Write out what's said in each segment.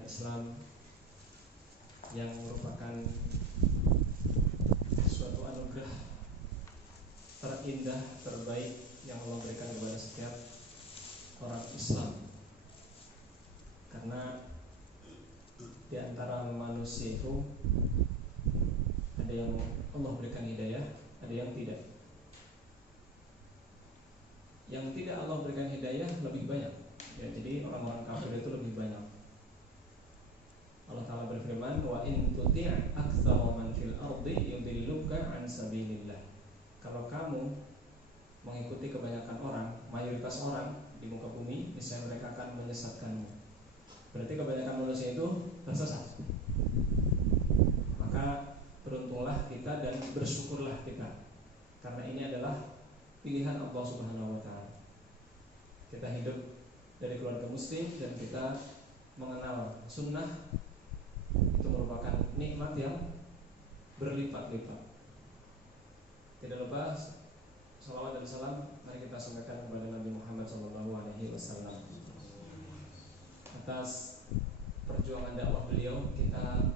ajaran Islam yang merupakan suatu anugerah terindah, terbaik yang Allah berikan kepada setiap orang Islam. Karena di antara manusia itu ada yang Allah berikan hidayah, ada yang tidak. Yang tidak Allah berikan hidayah lebih banyak ya, jadi orang-orang kafir itu lebih banyak. Allah Ta'ala berfirman, wa in tuti' aktsara man fil ardi yudilluka an sabilillah. Kalau kamu mengikuti kebanyakan orang, mayoritas orang di muka bumi, misalnya mereka akan menyesatkanmu. Berarti kebanyakan manusia itu tersesat. Maka beruntunglah kita dan bersyukurlah kita, karena ini adalah pilihan Allah Subhanahu wa Ta'ala. Kita hidup dari keluarga muslim dan kita mengenal sunnah, itu merupakan nikmat yang berlipat-lipat. Tidak lupa salawat dan salam mari kita sampaikan kepada Nabi Muhammad SAW. Atas perjuangan dakwah beliau, kita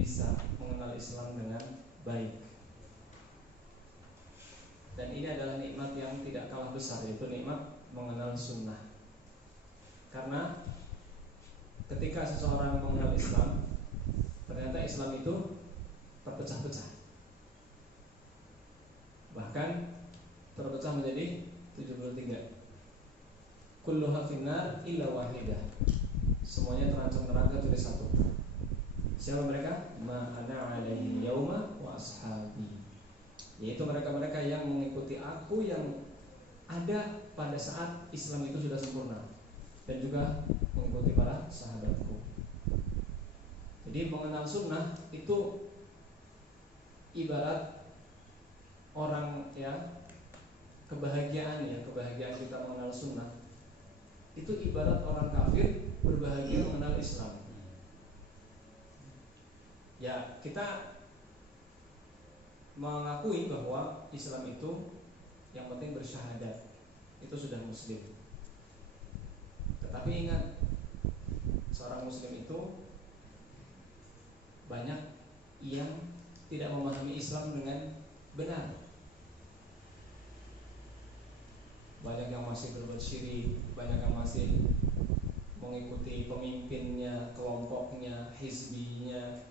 bisa mengenal Islam dengan baik. Dan ini adalah nikmat yang tidak kalah besar, yaitu nikmat mengenal sunnah. Karena ketika seseorang mengenal Islam, ternyata Islam itu terpecah-pecah. Bahkan terpecah menjadi 73. Kulluha finnar illa wahidah. Semuanya terancam neraka kecuali satu. Siapa mereka? Ma ana alaihi yauma wa ashabi. Yaitu mereka-mereka yang mengikuti aku, yang ada pada saat Islam itu sudah sempurna, dan juga mengikuti para sahabatku. Jadi mengenal sunnah itu ibarat orang ya, kebahagiaan kita mengenal sunnah itu ibarat orang kafir berbahagia mengenal Islam. Ya, kita mengakui bahwa Islam itu yang penting bersyahadat, itu sudah muslim. Tetapi ingat, seorang muslim itu banyak yang tidak memahami Islam dengan benar. Banyak yang masih berbuat syirik, banyak yang masih mengikuti pemimpinnya, kelompoknya, hizbinya,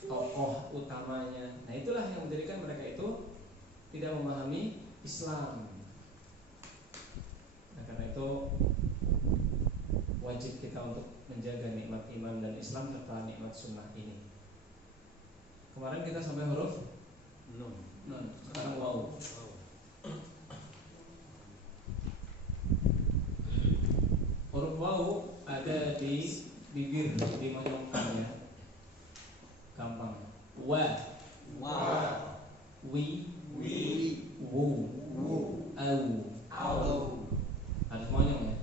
tokoh utamanya. Nah, itulah yang menjadikan mereka itu tidak memahami Islam. Nah, karena itu wajib kita untuk menjaga nikmat iman dan Islam serta nikmat sunnah ini. Kemarin kita sampai huruf nun. Sekarang waw. Huruf waw ada di bibir, di monyongkannya. Gampang. Wa, wi, wu, au. Harus monyong ya.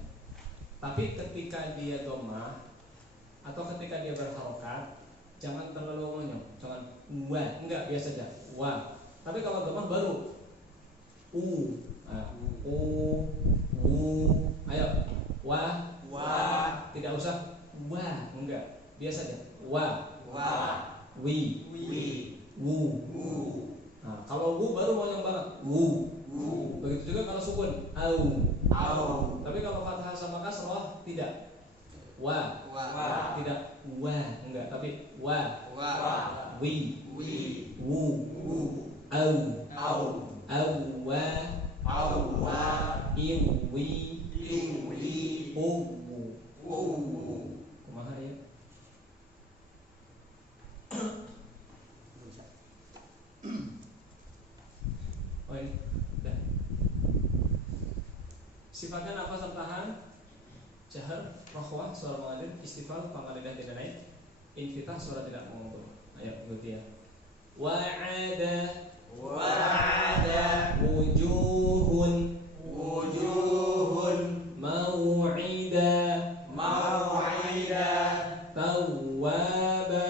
Tapi ketika dia domah atau ketika dia berharokat, jangan terlalu monyong. Jangan wa, enggak, biasa aja. Wa. Tapi kalau domah baru u. Nah, u, wu. Ayo. Wa. Tidak usah wa, enggak. Biasa aja. Wa. Wi. Wu. Nah, kalau wu baru monyong banget. Wu. Begitu juga kalau sukun. Au. Tapi kalau fathah sama kasrah tidak. Wa. Tidak wa, enggak, tapi wa. Wi. Wu. Au. Wa. Iwi. Kumaha ya? Oh ini, udah. Sifatnya nafas tertahan, jahar, rokhwah, suara mengalir, istifal, pangkat lidah tidak naik, infitah, suara tidak menguntur. Ayo, berarti ya. Wa'ada, wujuhun, mau'ida, tawwaba.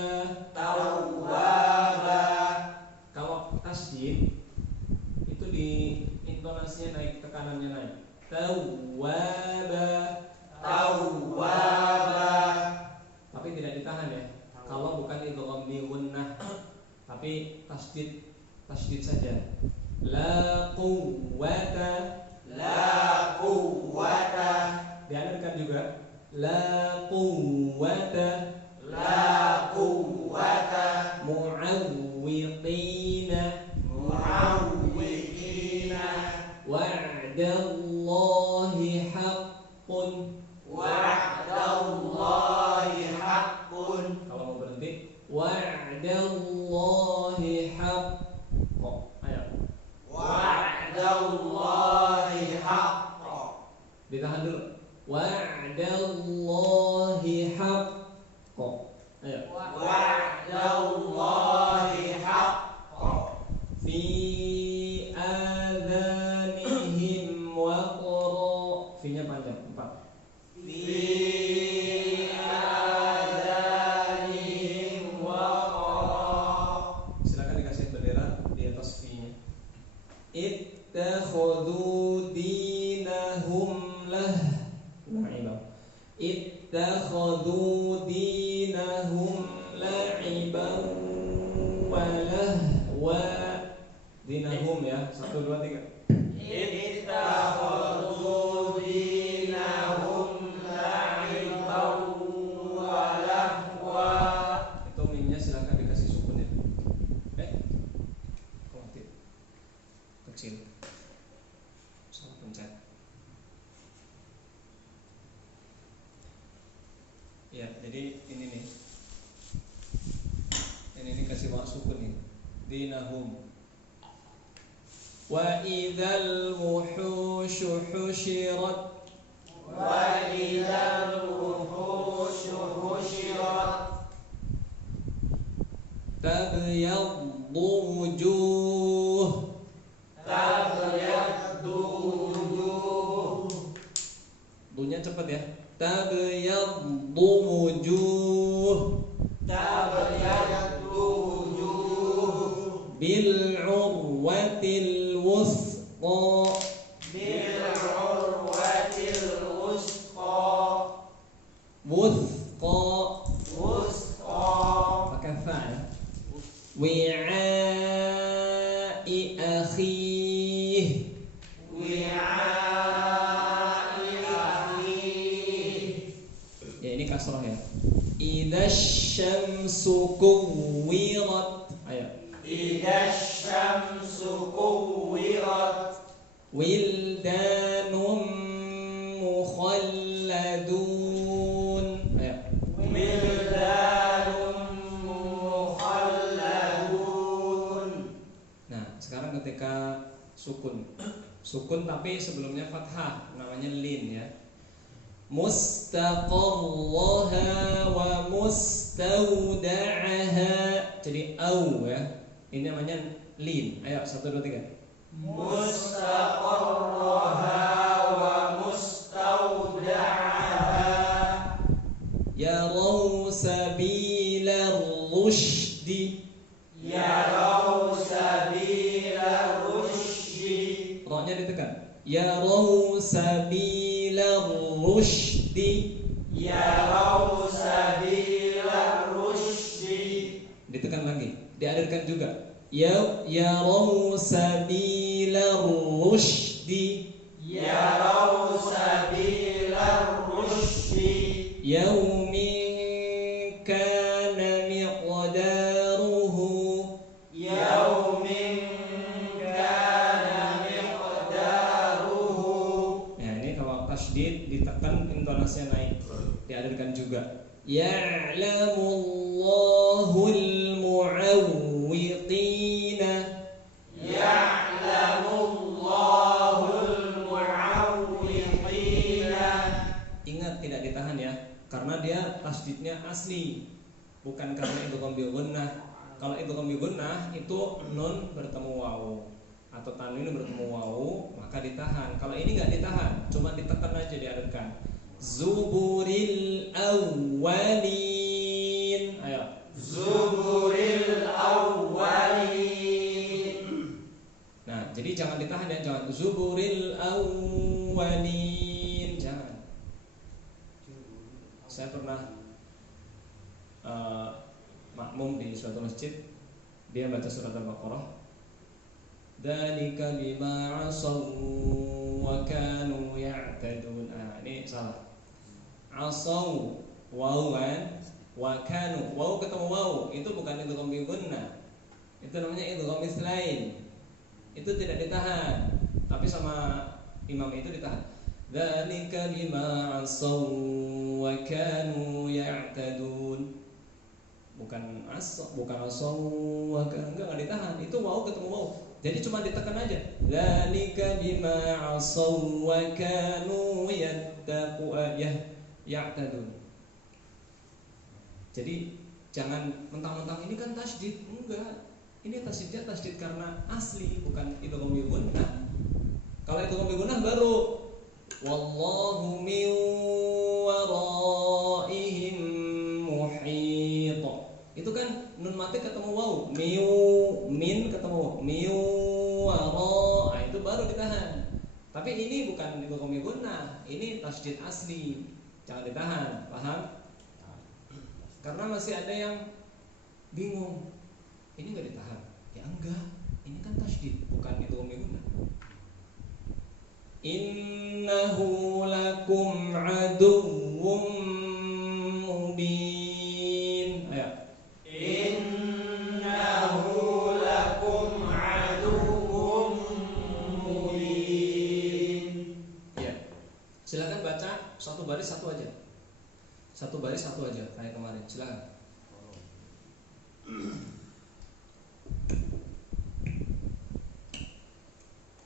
Kalau tasydid itu di intonasinya naik, tekanannya naik. Tawwaba. Tapi tidak tapi tasdid saja. La quwwata, la quwwata, dihadirkan juga. La quwwata, la quwwata, mu'awwiqina, mu'awwiqina, wa'dallahi haqqun, wa'dallahi haqqun. kalau mau berhenti, wa'dallahi haqqun. Ayo, Wa'dallahi haqqan. ditahan dulu. Wa'dallahi haqqun. Ayo. Wa'dallahi haqqan. Fi adhanihim waqra. Fi-nya panjang 4. Fi adanihim waqra. Silakan dikasih bendera di atas fi-nya. Ittakhadhu dinahum la'iban. Ittakhadhu dinahum la'iban wa lahwa. Dinahum ya. 1 2 3. Ittakhadhu dinahum la'iban wa lahwa. Itu mimnya silakan dikasih sukun ya. Kok mati? Kecil. Salah pencet. Ya, jadi ini nih. Ini kasih sukun nih. Dinahum. Wa idzal wuhushu husyirat, Wa idzal wuhushu husyirat. tabyaddu wujuh, Tabyaddu wujuh. Dunya cepat ya. Tabyaddu wujuh Tabyaddu wujuh. bil urwatil wusqa, Bil urwatil wusqa. wusqa Wusqa. pakai fa ya. Wi'a'i akhih, Wi'a'i akhih. ya ini kasrah ya. Idzash syamsu kuwirat. Ayo. Idzash syamsu kuwirat. Wildanum mukhalladun. Ayo. Wildanum mukhalladun. Nah, sekarang ketika sukun tapi sebelumnya fathah, namanya lin ya. Mustaqarraha wa mustawda'aha. Jadi au ya. Ini namanya lin. Ayo 1 2 3. Mustaqarraha wa mustawda'aha. Yarau sabila rusydi. Yarau sabila rusydi. Ra-nya ditekan. Yarau sabila rusydi. Yarau sabila rusydi. Ditekan lagi. Diadarkan juga. Yarau sabila rusydi. Yarau sabila rusydi. Yaumin kana miqdaruhu. Yaumin kana miqdaruhu. Nah, ini kalau tasydid ditekan intonasinya naik. Diadarkan juga. Ya'lamullahul mu'awwiqina. Ya'lamullahul mu'awwiqina. Ingat tidak ditahan ya, karena dia tasydidnya asli, bukan karena idgham bil gunnah. Kalau idgham bil gunnah itu nun bertemu wawu atau tanwin bertemu wawu, maka ditahan. Kalau ini nggak ditahan, cuma ditekan aja, diadarkan. Zuburil awwalin. Ayo. Zuburil awwalin. Nah, jadi jangan ditahan ya, jangan zuburil awwalin, jangan. Saya pernah makmum di suatu masjid, Dia baca surat Al-Baqarah. Dzalika bima 'asaw wa kanu ya'tadun. Ah, ini salah. 'Asaw waw kan? Wa kanu. Waw ketemu waw, itu bukan idgham bi gunnah. Itu namanya idgham mislain. Itu tidak ditahan. Tapi sama imam itu ditahan. Dzalika bima 'asaw wa kanu ya'tadun. Bukan asaw wa kanu, enggak ditahan. Itu waw ketemu waw. Jadi cuma ditekan aja. Dzalika bima 'asaw wa kanu ya'tadun. Jadi jangan mentang-mentang ini kan tasydid, enggak. Ini tasydidnya tasydid karena asli, bukan idgham bi gunnah. Kalau idgham bi gunnah baru wallahu min waraihim muhit. Itu kan nun mati ketemu waw, min ketemu waw, wara. Nah, itu baru ditahan. Tapi ini bukan idgham bi gunnah, ini tasydid asli. Jangan ditahan, paham? Karena masih ada yang bingung. Ini enggak ditahan. Ya enggak, ini kan tasydid, bukan idgham bi gunnah. Innahu lakum aduwwum mubin. Ayo. Innahu lakum aduwwum mubin. Ya. Silakan baca satu baris satu aja. Satu baris satu aja kayak kemarin. Silakan.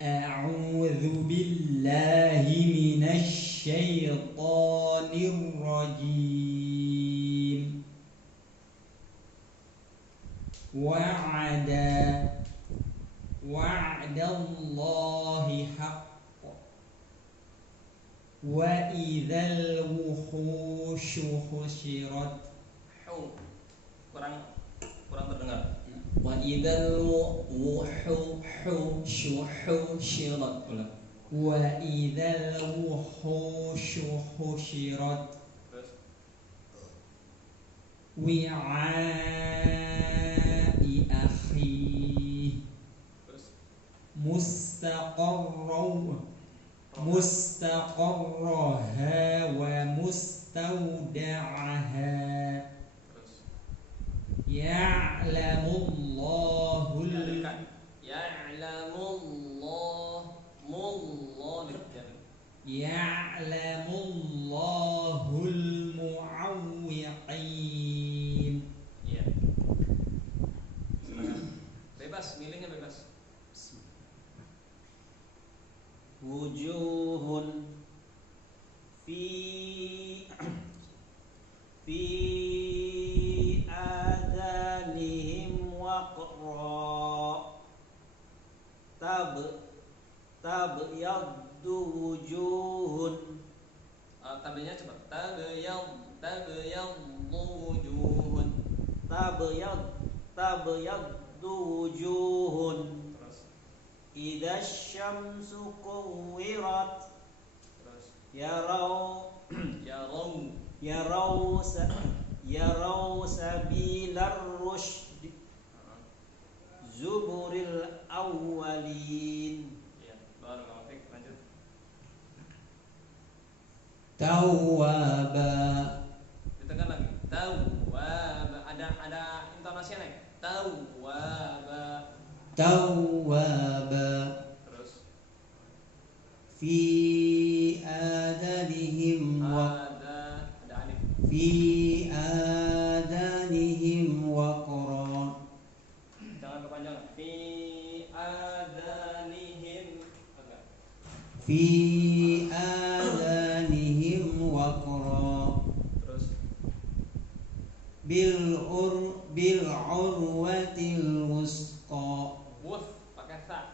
A'udzu billahi minasy syaithanir rajim. Wa'adallahi haqq. Wa idzal wuhushu husyirat. Kurang terdengar. Wa idzal wuhushu husyirat. Wa idzal wuhushu husyirat. Wi'a'i akhi mustaqarraha wa mustawda'aha. Ya'lamullahul mu'awwiqin. Iya. Bebas, milihnya bebas. Wujuhun fi adanihim waqra tabyaddu wujuhun. Tabinya cepat. Tabyaddu wujuhun. Tabyaddu wujuhun. Terus. Idza syamsu kuwirat. Terus. Yarau sabilar rusyd. Zuburil awwalin. Iya, baru Mafik lanjut. Tawwaba. Ditekan lagi. Tawwaba. Ada intonasinya naik. Tawwaba. Terus. Fi adanihim Ada alif. Fi adanihim waqra. Jangan kepanjangan. Fi adanihim. Agak. Fi adanihim waqra. Terus. Bil urwatil wusqa. Pakai sa.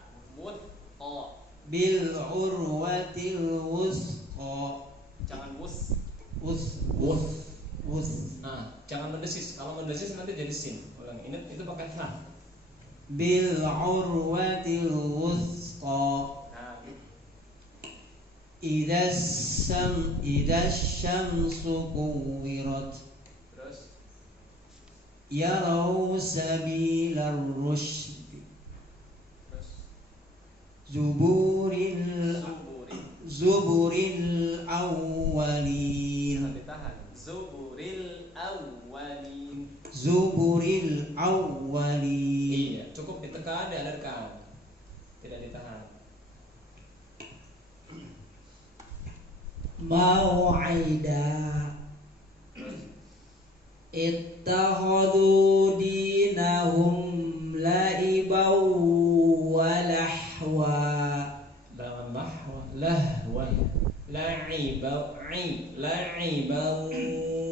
Bil urwatil wusqa. Jangan Nah, jangan mendesis. Kalau mendesis nanti jadi sin. Ulang. Itu pakai sa. Bil urwatil wusqa. Nah, Idza syamsu kuwirat. terus. Yarau sabilar rusydi Terus Zuburil Zuburil awwalin ditahan. Zuburil awwalin. Zuburil awwalin. Iya, cukup ditekan, dialerkan. Tidak ditahan. Mau'ida ittakhadhu dinahum la'ibaw wa lahwa. Dalam lahwa la'iba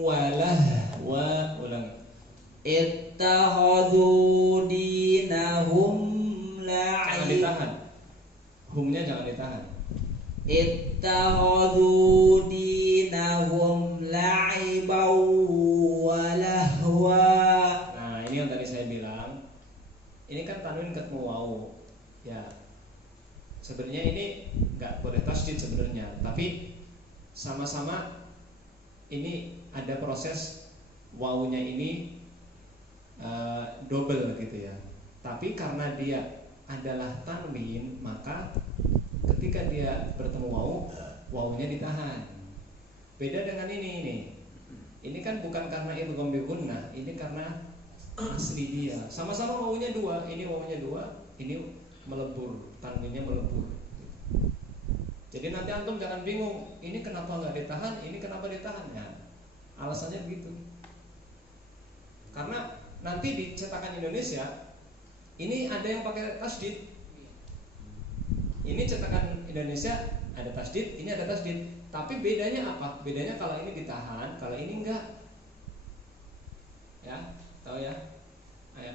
wa lahwa. Ulang. Ittakhadhu dinahum Jangan la'ibaw ditahan. Humnya jangan ditahan. Ittakhadhu dinahum la'ibaw wa lahwa. Nah, ini yang tadi saya bilang. Ini kan tanwin ketemu wawu. Ya. Sebenarnya ini nggak boleh tasydid sebenarnya, tapi sama-sama ini ada proses wawunya ini double gitu ya. Tapi karena dia adalah tanwin, maka ketika dia bertemu wawu, wawunya ditahan. Beda dengan ini. Ini kan bukan karena idgham bi gunnah, ini karena asli dia. Sama-sama wawunya dua, ini wawunya dua, ini melebur, tanwinnya melebur. Jadi nanti antum jangan bingung, ini kenapa nggak ditahan, ini kenapa ditahan ya? Alasannya begitu. Karena nanti di cetakan Indonesia ini ada yang pakai tasydid. Ini cetakan Indonesia ada tasydid, ini ada tasydid. Tapi bedanya apa? Bedanya kalau ini ditahan, kalau ini enggak. Ya, tahu ya? Ayo.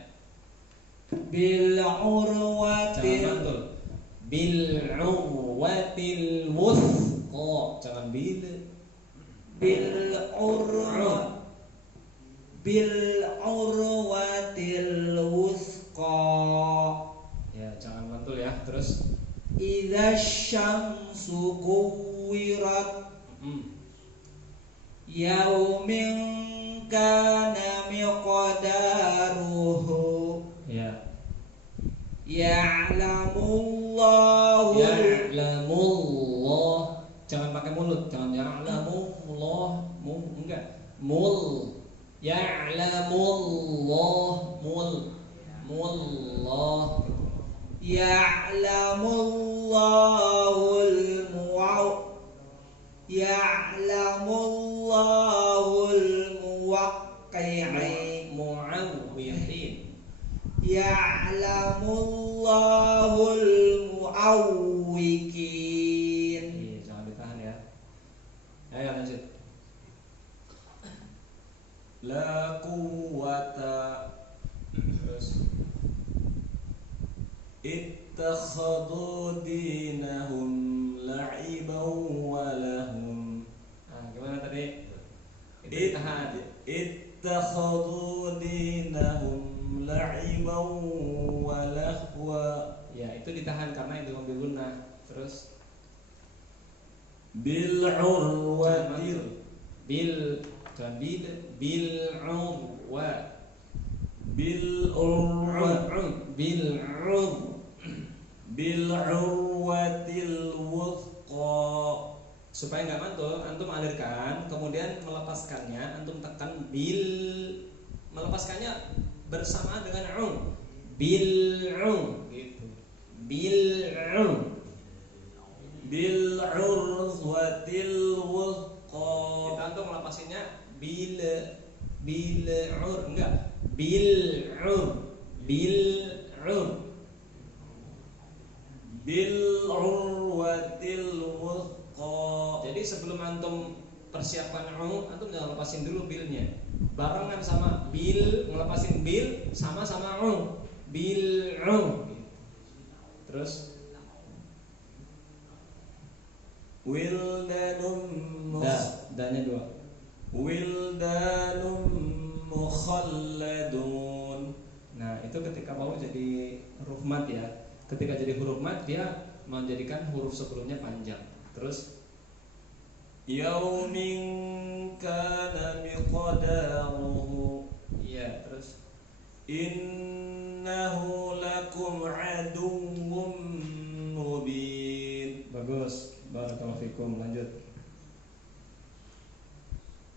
Bil Jangan urwatil mantul. Bil urwatil wuthqa. Jangan bil. bil urwa bil urwatil wuthqa. Ya, jangan mantul ya. Terus Idza syamsu kuwirat yaumin kana miqdaruhu ya. ya'lamullahu Ya'lamullah. Jangan pakai mulut, jangan ya'lamullah, enggak. Mul. Ya'lamullah, mullah. Ya'lamullahul muwaqqi'in Mu'awwihin. Ya'lamullahul mu'awwiqin. Iya, jangan ditahan ya. Ayo lanjut. La quwwata. Terus ittakhadhu dinahum la'iban wa lahum. Nah, gimana tadi? Ditahan. Ittakhadhu dinahum la'iban wa lahwa. Ya, itu ditahan karena itu ngambil guna. Terus Bil urwatil bil jangan bil urwa. bil urwa bil urwatil wuthqa. Supaya nggak mantul, antum alirkan, kemudian melepaskannya, antum tekan bil, melepaskannya bersamaan dengan bil gitu. Bil bil urwatil wuthqa. Kita antum melepasinnya bil enggak bil urwatil wuthqa. Jadi sebelum antum persiapkan antum jangan lepasin dulu bilnya. Barengan sama bil, ngelepasin bil sama bil Terus wildanum danya dua. wildanum mukhalladun. Nah, itu ketika mau jadi huruf mat ya. Ketika jadi huruf mat dia menjadikan huruf sebelumnya panjang. Terus yaumin kana miqdaruhu Iya, terus Innahu lakum aduwwum mubin. bagus. Barakallahu fikum. Lanjut.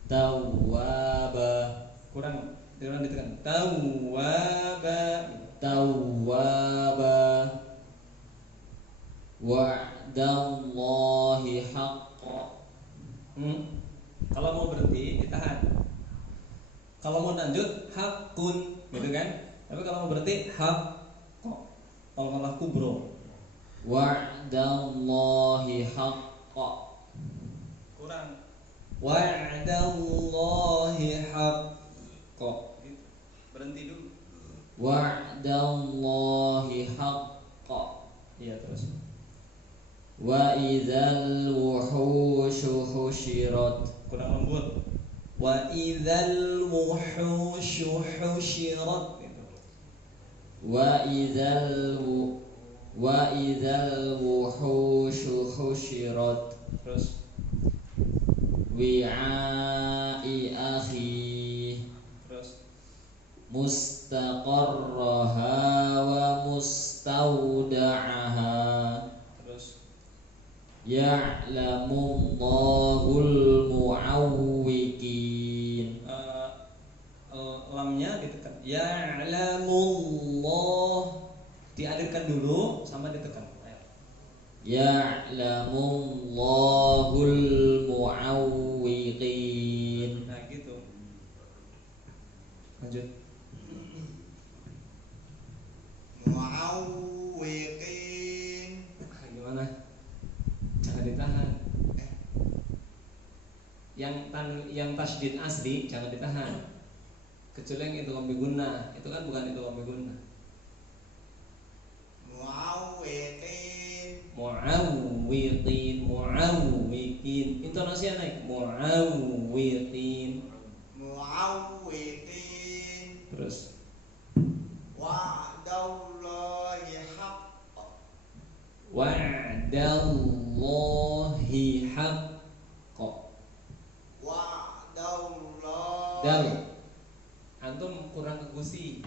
Tawwaba. Kurang ditekan. Tawwaba. Tawwaba. Wa'dallahi haqqa. Kalau mau berhenti ditahan. Kalau mau lanjut hakun, gitu kan? Tapi kalau mau berhenti Qalqalah kubro. Wa'dallahi haqqa. Kurang. Wa'dallahi haqqa. Berhenti dulu. Wa'dallahi haqqa. Iya, terus. Wa idzal wuhushu husyirat. Kurang lembut. Wa idzal wuhushu husyirat. Wa idzal wuhushu husyirat. Terus Wi'a'i akhi. terus Mustaqarraha wa mustawda'aha. terus Ya'lamullahul mu'awwiqin. lamnya ditekan. Ya'lamullah. Dialirkan dulu sama ditekan. Ya'lamullahul mu'awwiqin. Nah, gitu. Lanjut. Mu'awwiqin. Gimana? Jangan ditahan. Yang tasydid asli jangan ditahan. Kecuali yang itu guna, itu kan bukan itu guna. Mu'awwiqin. Mu'awwiqin. Intonasinya naik. Mu'awwiqin. Mu'awwiqin. Terus Wa'dallahi haqqa. wa'dallahi haqqa. Wa'dallahi. Dal. Antum kurang kegusi.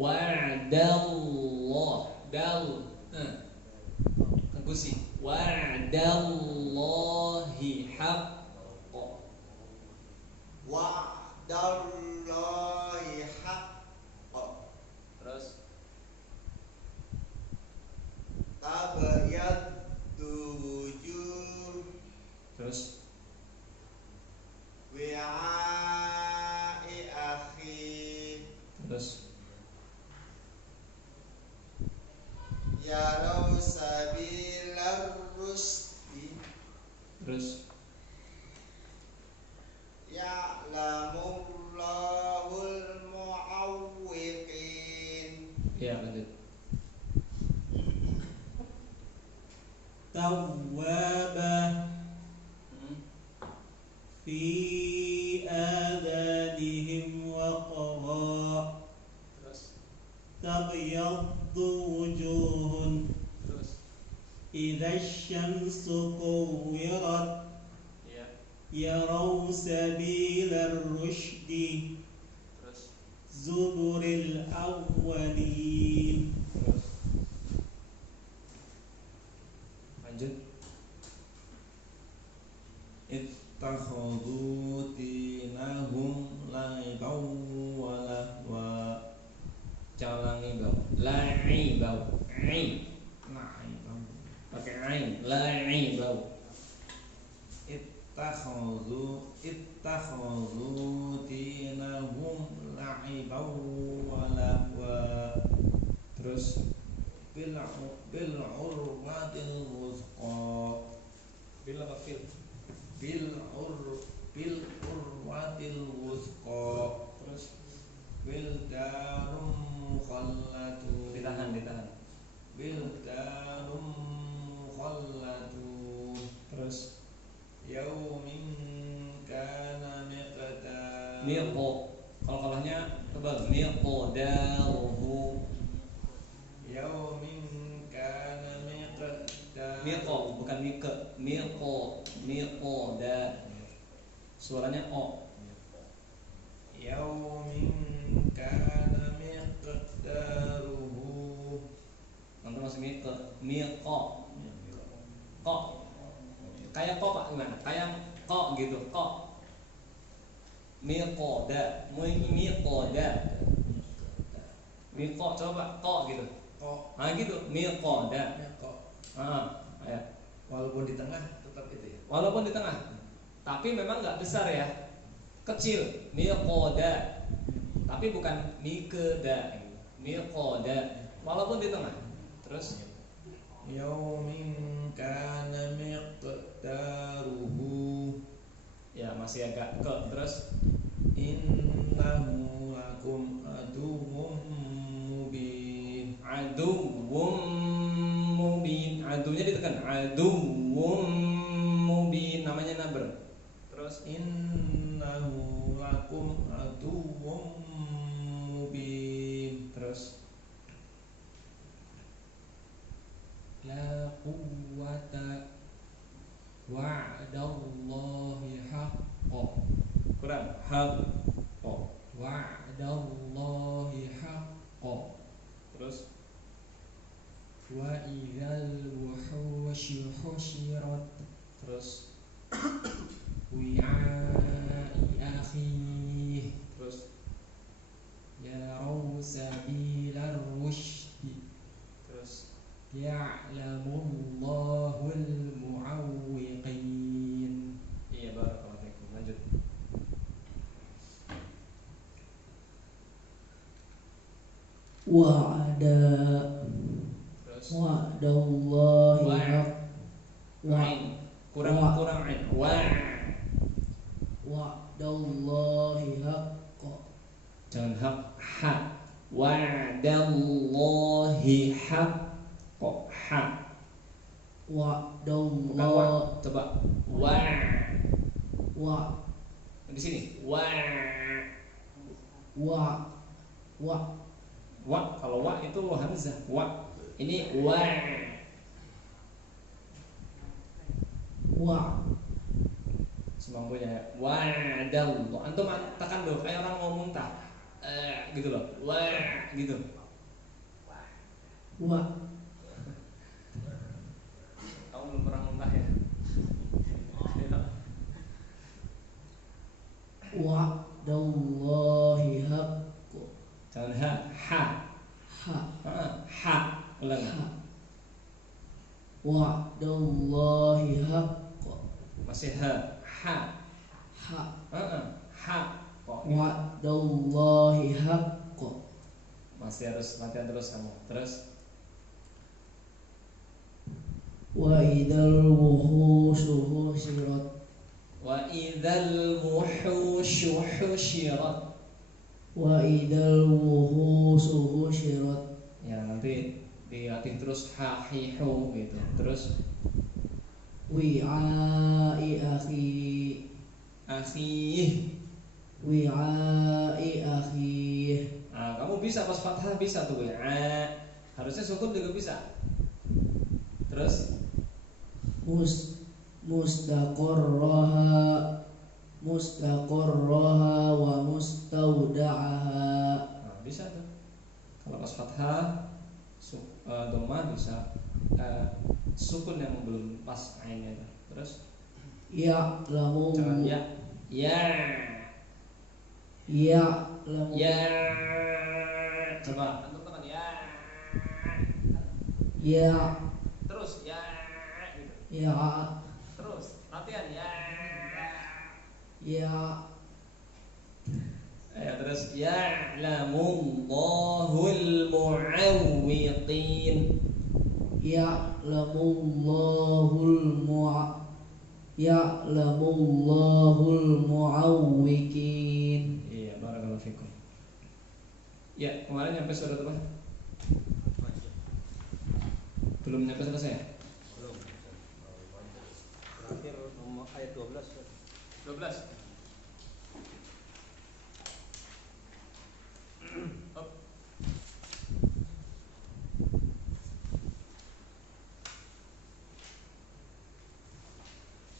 Wa'dallah. Dal. Kegusi. Wa'dallahi haqqa. Wa'dallahi haqqa. Terus Tabayyaddu wujuh. terus Wi'a'i akhi. terus Yarau sabilar rusdi. terus Ya'lamullahul mu'awwiqin. ya lanjut. Tawwaba fi adanihim waqra. Terus Tabyaddu wujuhun terus idza asy-syamsu kuwirat. ya Yarau sabilar rusydi terus zuburil awwalin. terus lanjut. Ittakhadhu dinahum la'ibaw wa lahwa. Jangan bau. La'i bau. Ai. La'ibaw. Pakai ain. La'i bau. Ittakhadhu dinahum la'ibaw wa lahwa. Terus Bil urwatil wuthqa. bila kafir. Bil urwatil wuthqa. Terus Wildanum mukhallatun. ditahan. Wildanum mukhallatun. Terus Yaumin kana miqdar. miqo. Kalau kalahnya tebal. Miqo daruhu. Yaumin kana miqdar. Miqo bukan miqe. Miqo da. Suaranya o. yaumin kana miqdaruhu. Nanti masuk miqo. Kok. Kayak kok Pak gimana? Kayak kok gitu, kok. Miqoda, miqoda. Miqo coba kok gitu. Kok Ah gitu, miqoda. ya kok. Ya. Walaupun di tengah tetap itu ya. Walaupun di tengah, tapi memang nggak besar ya, kecil. Miqoda, tapi bukan miqda. Miqoda, walaupun di tengah. Terus Yaumin kana miqdaruhu. ya masih agak ke. Terus Innahu lakum aduwwum mubin. aduwwum mubin, adunya ditekan, aduwwum mubin, namanya naber. Terus Innahu lakum aduwwum mubin. terus La quwwata wa'dallahi haqqo kurang hak. Oh, wa'dallahi haqqo terus wa idzal wuhusyu husyirat terus wi'a'i akhi terus yarau sabilar rusydi terus ya'lamullahul mu'awwiqin. iya, barakallahu fikum. Lanjut. Wa'ada Terus wa'dallahi Wa'. haq Ain. Kurang Wa'. kurang ain. Wa. wa'dallahi haqqo Jangan hak. Ha. Wa'dallahi haqqo. Ha. Bukan wa. wa'dallahi Coba. Wa. wa Di sini. Wa. wa wa Wa. Kalau wa itu hamzah. Wa. Ini wa. wa Semampunya ya. Wa'dallah. Antum tekan dulu kayak orang mau muntah. Gitu loh. Wa gitu. wa Kamu belum pernah muntah ya? wa'dallahi haqqo Jangan ha. Ha. ha Ha. Ulang. ha wa'dallahi haqqo Masih ha. Ha. ha Ha. Kok wa'dallahi haqqo masih harus latihan terus kamu. Terus wa idzal wuhushu husyirat wa idzal wuhushu husyirat. wa idzal wuhushu husyirat Ya nanti dilatih terus ha hi hu gitu. Terus wi'a'i akhi akhi. wi'a'i akhi Nah, kamu bisa pas fathah bisa tuh ya. Harusnya sukun juga bisa. Terus mustaqarraha wa mustawda'aha nah, bisa tuh. Kalau pas fathah dhammah bisa. Sukun yang belum pas ainnya tuh. Terus ya'lamu jangan ya. Ya. ya'lamu Ya. Coba antum tekan ya. ya Terus ya gitu. ya Terus latihan ya. ya Terus ya'lamullahul mu'awwiqin. ya'lamullahul mu'awwiqin. Iya, barakallahu fikum. Ya, kemarin nyampe surat apa? Belum nyampe selesai. Belum. Terakhir nomor ayat 12. 12. Up.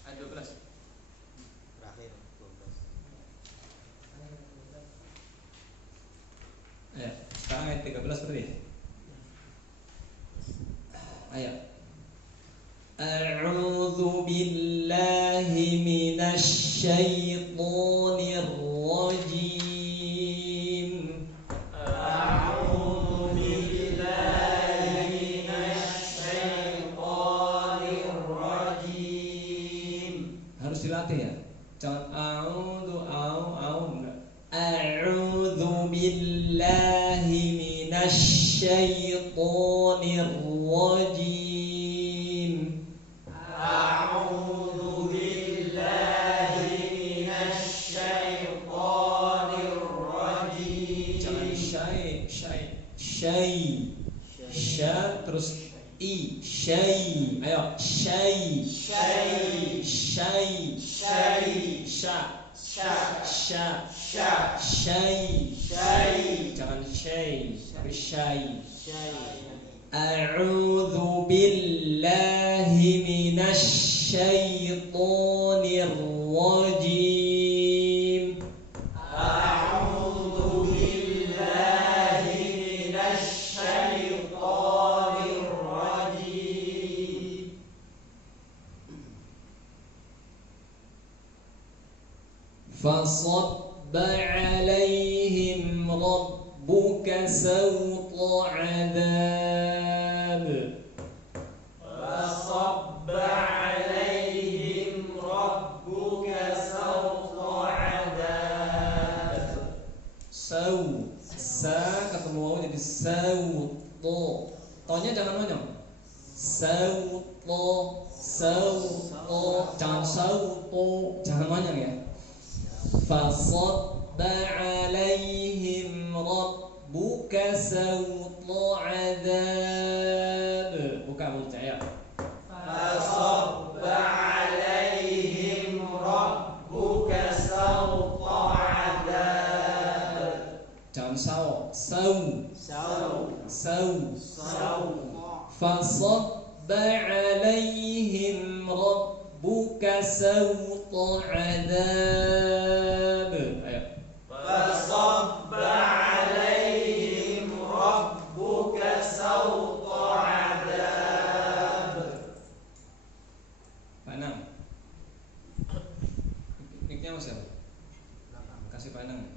Ayat 12. Terakhir 12. Ayo. A'udzu billahi minasy syaithanir rajim. A'udzu billahi minasy syaithanir rajim. Harus dilatih ya. Jangan enggak. A'udzu billahi minasy syaithanir rajim. A'udzu billahi minasy syaithanir rajim. Jangan syai. Sya terus i. Syai. Ayo, syai. Syai. Syai. Syai. Sya. Sya. Sya. Sya. Syai. Syai. Jangan syai, tapi syai. Syai. A'udzu billahi minasy syaithanir rajim. A'udzu billahi minasy syaithanir rajim. Fasabba 'alaihim rabbuka sawta 'adzab. Fasabba 'alaihim rabbuka sawta 'adzab. Sa ketemu waw jadi sawta. Tonya jangan monyong. Sawta. Jangan sawta, jangan monyong ya. Fasabba 'alaihim rabbuka sawta 'adzab. Buka mulut ya. Fasabba 'alaihim rabbuka sawta 'adzab. Jangan saw. Fasabba 'alaihim rabbuka sawta 'adzab. Ayo. Fasabba 'alaihim rabbuka sawta 'adzab. Pak Enam. Mic-nya Mas siapa? Kasih Pak Enam.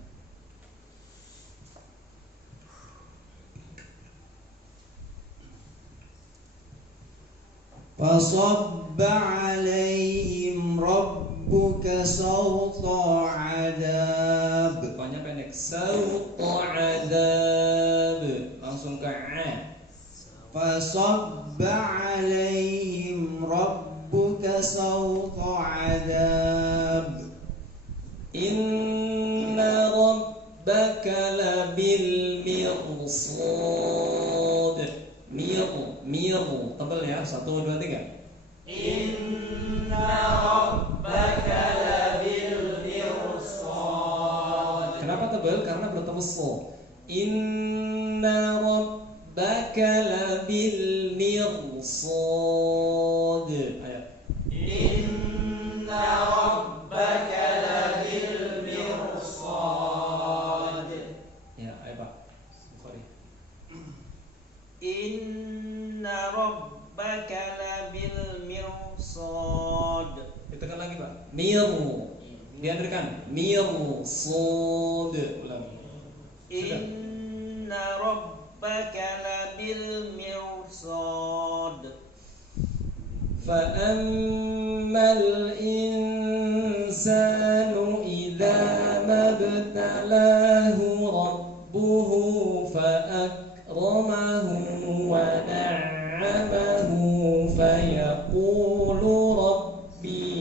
Fasabba 'alaihim rabbuka sawta 'adzab. Banyak pendek. Sawta 'adzab. Langsung ke a. Fasabba 'alaihim rabbuka sawta 'adzab. Inna rabbaka labil mirsad. Mir. Tebal ya. 1, 2, 3. Inna rabbaka labil mirsad. Kenapa tebal? Karena belum tembus so. Inna rabbaka labil mirsad. Ayo. Inna rabbaka labil mirsad. Ya, ayo Pak. Bukhari. Inna rabbaka labil mirsad. Ditekan lagi Pak. Dihadirkan. Mirsad. Ulang. Inna rabbaka labil mirsad. فأما الإنسان إذا ما ابتلاه ربه فأكرمه ونعمه فيقول ربي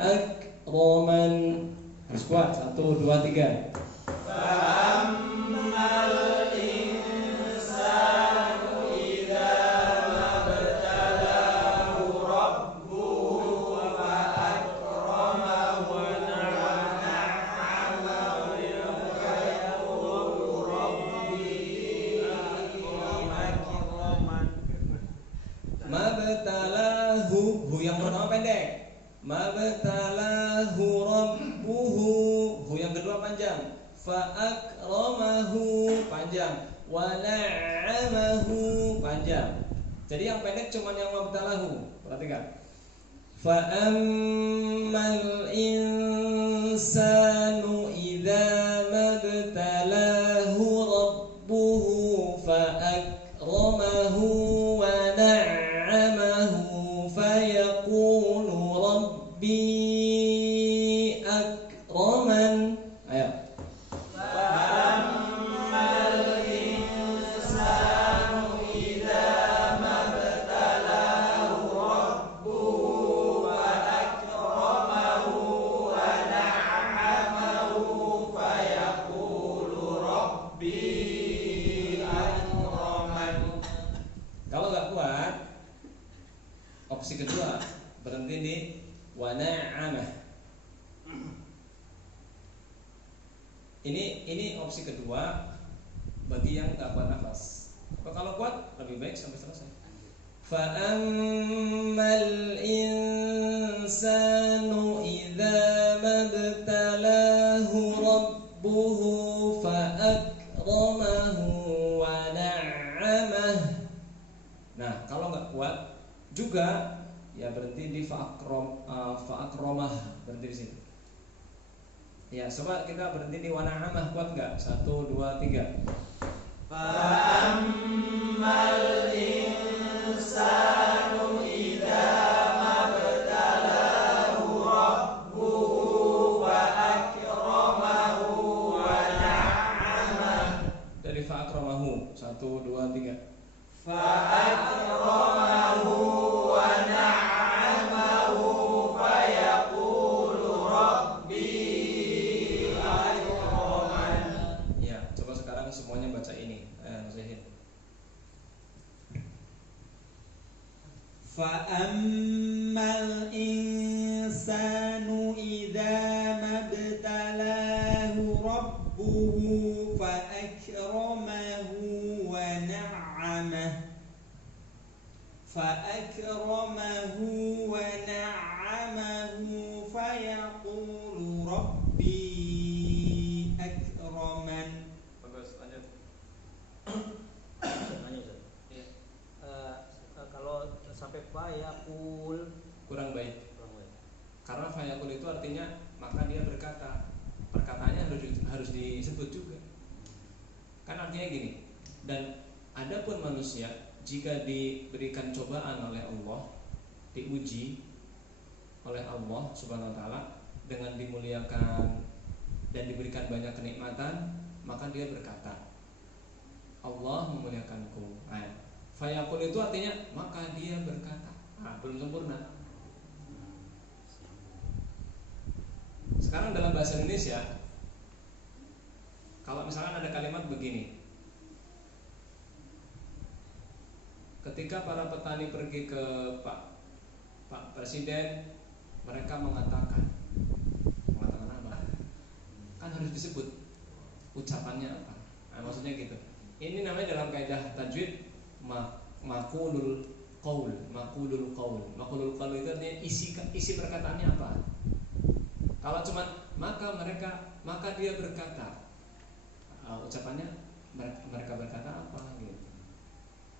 أكرمن. Harus kuat. 1, 2, 3. Mabtalahu, hu yang pertama pendek. Mabtalahu rabbuhu, hu yang kedua panjang. Fa akramahu panjang. Wa na'amahu panjang. Jadi yang pendek cuman yang mabtalahu. Perhatikan. Fa ammal insanu idza mabtalahu rabbuhu fa akramahu wa na'amahu fa yaqulu rabbi akraman. Ayo. Kalau nggak kuat, opsi kedua berhenti di wa na'amah. Ini opsi kedua bagi yang nggak kuat nafas. Kalau kuat lebih baik sampai selesai. Fa ammal insanu idza mabtalahu rabbuhu fa akramahu wa na'amah. Nah, kalau nggak kuat juga ya berhenti di fa'akramah, berhenti di situ. Ya, coba kita berhenti di wa na'amah, kuat nggak? 1, 2, 3. Fa'ammal insanu idza mabtalahu rabbuhu fa akramahu wa na'amah. Dari fa'akramahu 1, 2, 3. Fa'akramahu wa na'amahu fa yaqulu rabbi akraman. Ya, coba sekarang semuanya baca ini. Nasihin. Fa'ammal insanu idza mabtalahu rabbuhu fa akramahu wa na'amahu fa'akramahu wa na'amahu fayaqulu rabbi akraman. Bagus, lanjut. Lanjut. Iya. Kalau sampai fayaqul Kurang baik. kurang baik. Karena fayaqul itu artinya maka dia berkata. Perkataannya harus disebut juga. Kan artinya gini. Dan adapun manusia jika diberikan cobaan oleh Allah, diuji oleh Allah Subhanahu wa taala dengan dimuliakan dan diberikan banyak kenikmatan, maka dia berkata, Allah memuliakanku. Nah, fayaqul itu artinya maka dia berkata. Nah, belum sempurna. Sekarang dalam bahasa Indonesia, kalau misalkan ada kalimat begini, ketika para petani pergi ke Pak Presiden, mereka mengatakan apa? Kan harus disebut ucapannya apa. Nah, maksudnya gitu. Ini namanya dalam kaidah tajwid maqulul qaul. Maqulul qaul itu artinya isi perkataannya apa? Kalau cuma maka dia berkata, ucapannya mereka berkata apa gitu.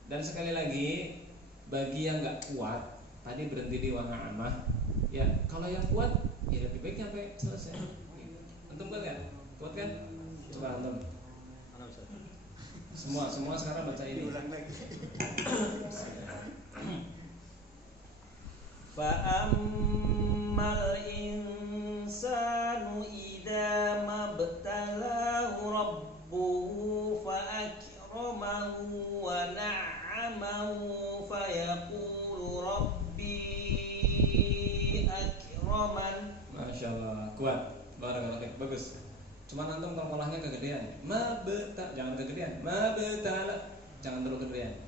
Dan sekali lagi bagi yang nggak kuat tadi berhenti di wa na'amah. Ya kalau yang kuat ya lebih baik sampai selesai. Antum kuat kan? Kuat kan? Coba antum. Mana Ustaz? Semua sekarang baca ini. Fa'ammal insanu idza mabtalahu rabbuhu fa akramahu wa na'amahu fa yaqulu rabbi akraman. Masya Allah, kuat. Barakallahu, bagus. Cuman antum kolkolahnya kegedean. Jangan kegedean. Jangan terlalu kegedean.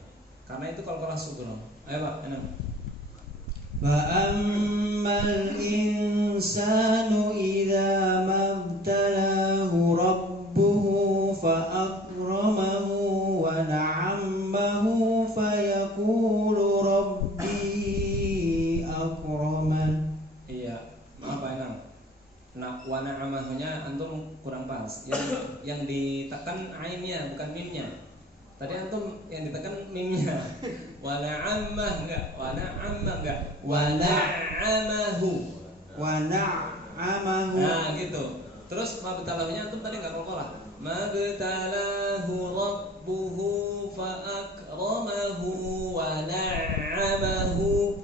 Karena itu kolkolah subur. Ayo Pak, enak. Fa'ammal insanu idza mabtalahu rabbuhu fa akramahu wa na'amahu fa yaqulu rabbi akraman. Iya, maaf Pak Enam. Nah, wa na'amahnya antum kurang pas. Yang ditekan ainnya bukan mimnya. Tadi antum yang ditekan mimnya. Wa na'amah enggak? Wa na'amah enggak? Wa na'amahu. Wa na'amahu. Nah, gitu. Terus mabtalahu-nya antum tadi enggak qalqalah. Mabtalahu rabbuhu fa akramahu wa na'amahu.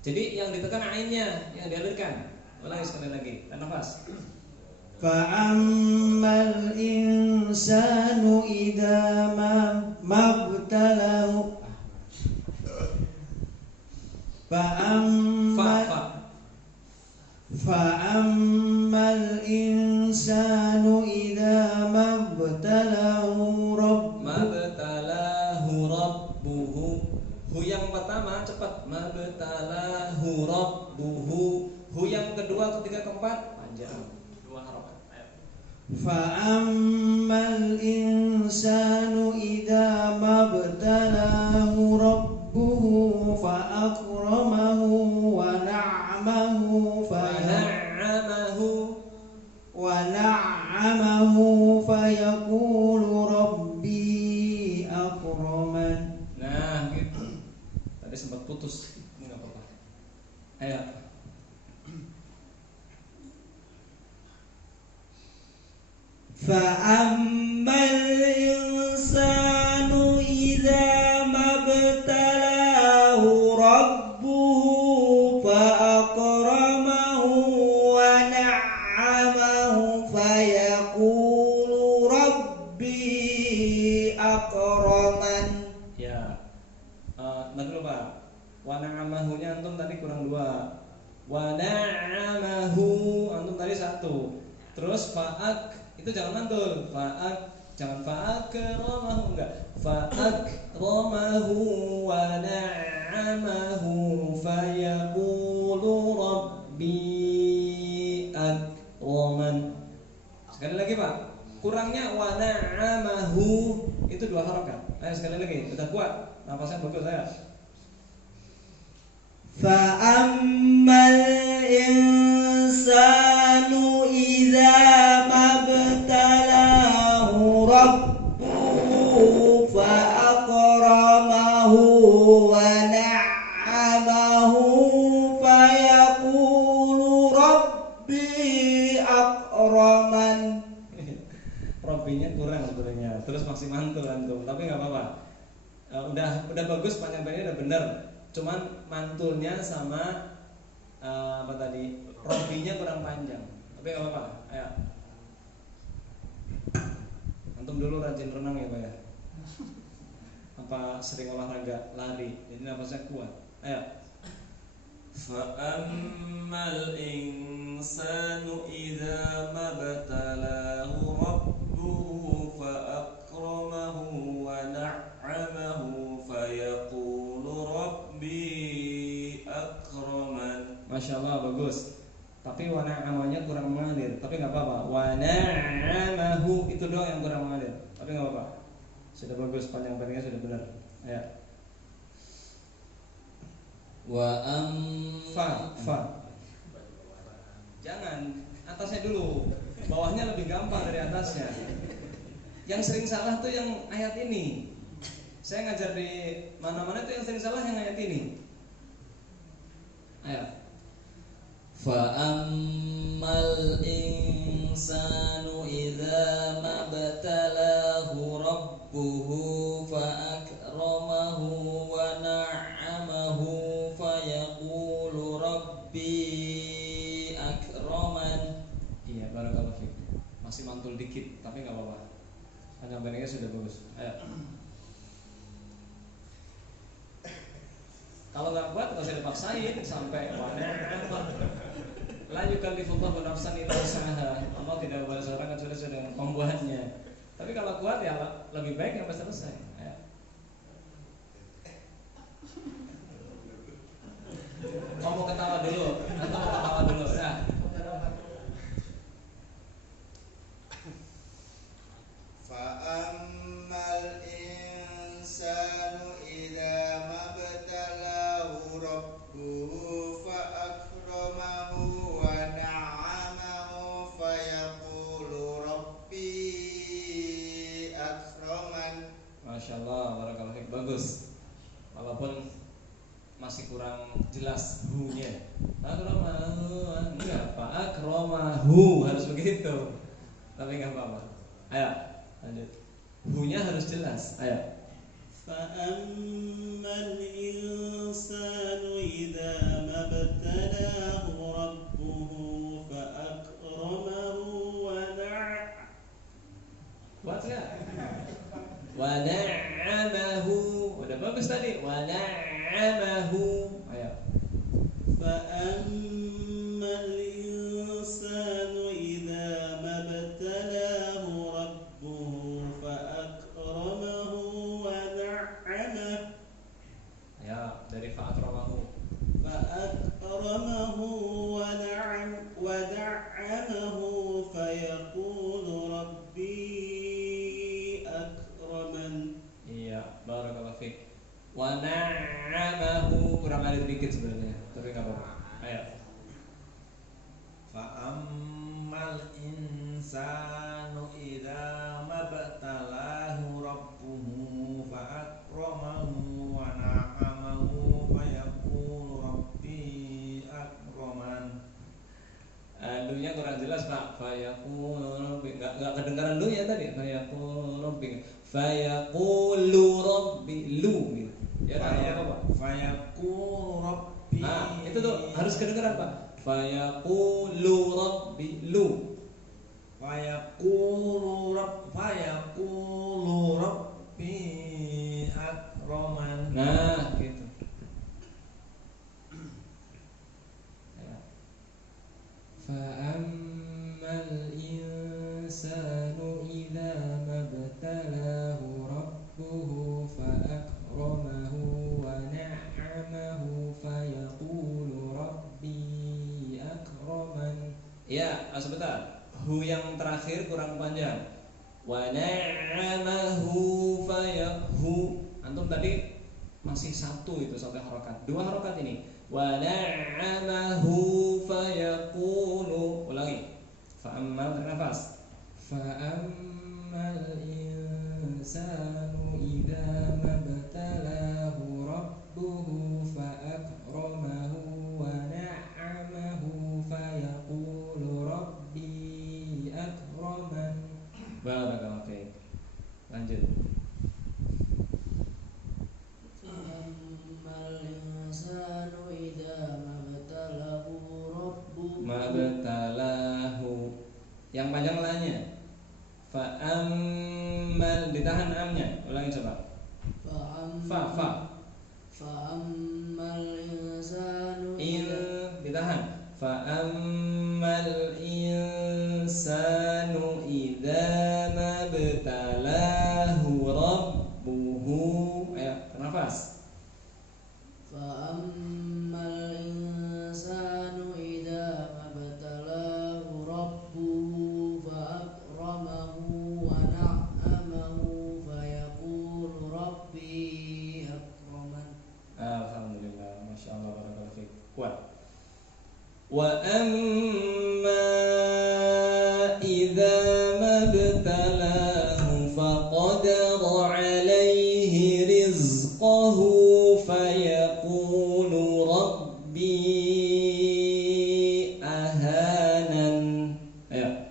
Jadi yang ditekan ainnya, yang dialirkan. Ulangi sekali lagi. Tahan nafas. Fa'ammal insanu idza mabtalahu Fa'ammal insanu idza mabtalahu rabbuhu. Hu yang pertama cepat. Mabtalahu rabbuhu. Hu yang kedua, ketiga, keempat panjang. Dua harokat. Fa'ammal insanu idza mabtalahu rabbuhu fa'akramahu wa na'amahu fayaqulu rabbi akraman. Nah, gitu. Tadi sempat putus. Ini enggak apa-apa. Ayo. Fa'ammal insanu idza mabtalahu rabbuhu fa'akramahu wa na'amahu fayaqulu rabbi akraman. Ya. Nanti dulu Pak. Wa na'amahu-nya antum tadi kurang 2. Wa na'amahu antum tadi 1. Terus fa'ak itu jangan mantul, jangan fa'akramahu enggak, fa'akramahu wa na'amahu fayaqulu rabbi akraman. Sekali lagi Pak, kurangnya wa na'amahu itu 2 harokat. Ayo sekali lagi, udah kuat, nafasnya bagus saya. Fa'ammal insanu idza mabtalahu rabbuhu fa'akramahu wa na'amahu fayaqulu rabbi akraman. Robbinya kurang sebenarnya, terus masih mantul antum, tapi nggak apa-apa. Udah bagus, panjang pendeknya udah bener. Cuman mantulnya sama apa tadi? Robbinya kurang panjang. Tapi nggak apa-apa. Ayo. Antum dulu rajin renang ya Pak ya. Apa sering olahraga lari, jadi nafasnya kuat. Ayo. Fa'ammal insanu idza mabtalahu rabbuhu fa'akramahu wa na'amahu fayaqulu rabbi akraman. Masya Allah, bagus. Tapi wa na'amanya kurang mengalir. Tapi nggak apa-apa. Wa na'amahu itu doang yang kurang mengalir. Tapi nggak apa-apa. Sudah bagus, panjang pendeknya sudah benar. Ayo. Wa Fa. Jangan, atasnya dulu. Bawahnya lebih gampang dari atasnya. Yang sering salah tuh yang ayat ini. Saya ngajar di mana-mana tuh yang sering salah yang ayat ini. Ayo. Fa'ammal insanu idza mabtalahu rabbuhu fa'akramahu wa na'amahu fayaqulu rabbi akraman. Iya, barakallahu fiik. Masih mantul dikit, tapi nggak apa-apa. Panjang pendeknya sudah bagus. Ayo. Kalau nggak kuat nggak usah dipaksain sampai la yukallifullahu nafsan illa wus'aha. Allah tidak membuat seorang kecuali sesuai dengan pembuatnya. Tapi kalau kuat ya lebih baik yang selesai. Ayo. Mau ketawa dulu, atau mau ketawa dulu. Nah. Fa'ammal insanu idza mabtalahu rabbuhu fa'akramahu wa na'amahu fayaqulu rabbi akraman. Masya Allah, barakallahu fiik, bagus. Kalau walaupun masih kurang jelas hu-nya. Akramahu, enggak, Pak akramahu harus begitu. Tapi enggak apa-apa. Ayo, lanjut. Hu-nya harus jelas. Ayo. فأما الإنسان إذا ما ابتلاه ربه فأكرمه Kuat enggak? Wa na'amahu. Udah bagus tadi. Wa na'amahu. Ayo. فأما الإنسان إذا ما ابتلاه ربه فأكرمه ونعمه Ya, dari fa'akramahu. فأكرمه ونعمه فيقول ربي أكرمن. Iya, barakallahu fiik. Wa na'amahu kurang alif dikit sebenarnya, tapi enggak apa-apa. Ayo. Fa'ammal insanu idza mabtalahu rabbuhu fa'akramahu wa na'amahu fayaqulu rabbi akraman. Lu-nya kurang jelas, Pak. Fayaqulu rabbi. Enggak kedengaran lu ya tadi. Fayaqulu rabbi. Fayaqulu rabbi lu gitu. Ya kan apa-apa. Fayaqulu rabbi. Nah, itu tuh harus kedengaran, Pak. Fayaqulu rabbi lu. Fayaqulu rabbi akraman. Nah, gitu. Ya. فأما الإنسان إذا ما ابتلاه ربه فأكرمه ونعمه فيقول ربي أكرمن. Ya, sebentar. Hu yang terakhir kurang panjang. Wa na'amahu fayahu. Antum tadi masih satu itu sampai harokat. Dua harokat ini. Wa na'amahu fayaqulu. Ulangi. Fa'ammal nafas. فأما الإنسان إذا ما ابتلاه ربه فأكرمه ونعمه فيقول ربي أكرمن. Barakallahu fiik. Lanjut. فأما الإنسان إذا ما ابتلاه ربه Mabtalahu. Yang panjang lanya. Fa'ammal ditahan amnya. Ulangi coba. Fa. فأما الإنسان In ditahan. Fa'ammal insanu idza mabtalahu rabbuhu. Ayo, nafas. فأما الإنسان إذا ما ابتلاه ربه فأكرمه ونعمه فيقول ربي أكرمن. Alhamdulillah, masya Allah, barakallahu fiik. Kuat. Wa amma idza mabtalahu faqadara alaihi rizqahu fayaqulu rabbi ahanan. Ayo.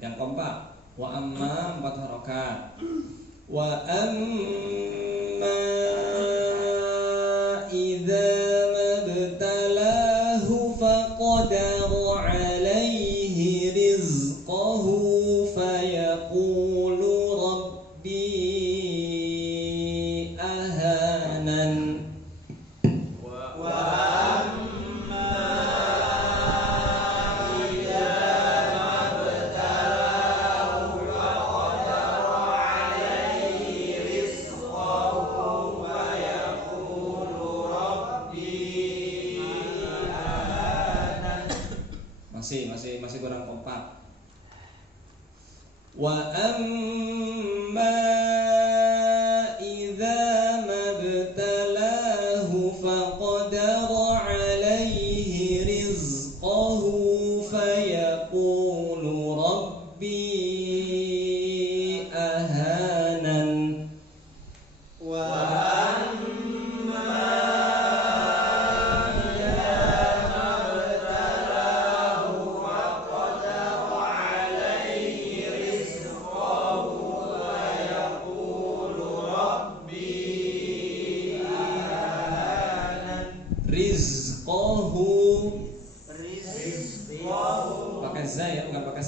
Yang kompak. Wa amma 4 harokat. Wa amma idza mabtalahu faqadara alaihi rizqahu fayaqulu rabbi ahanan. Masih kurang kompak. Wa amma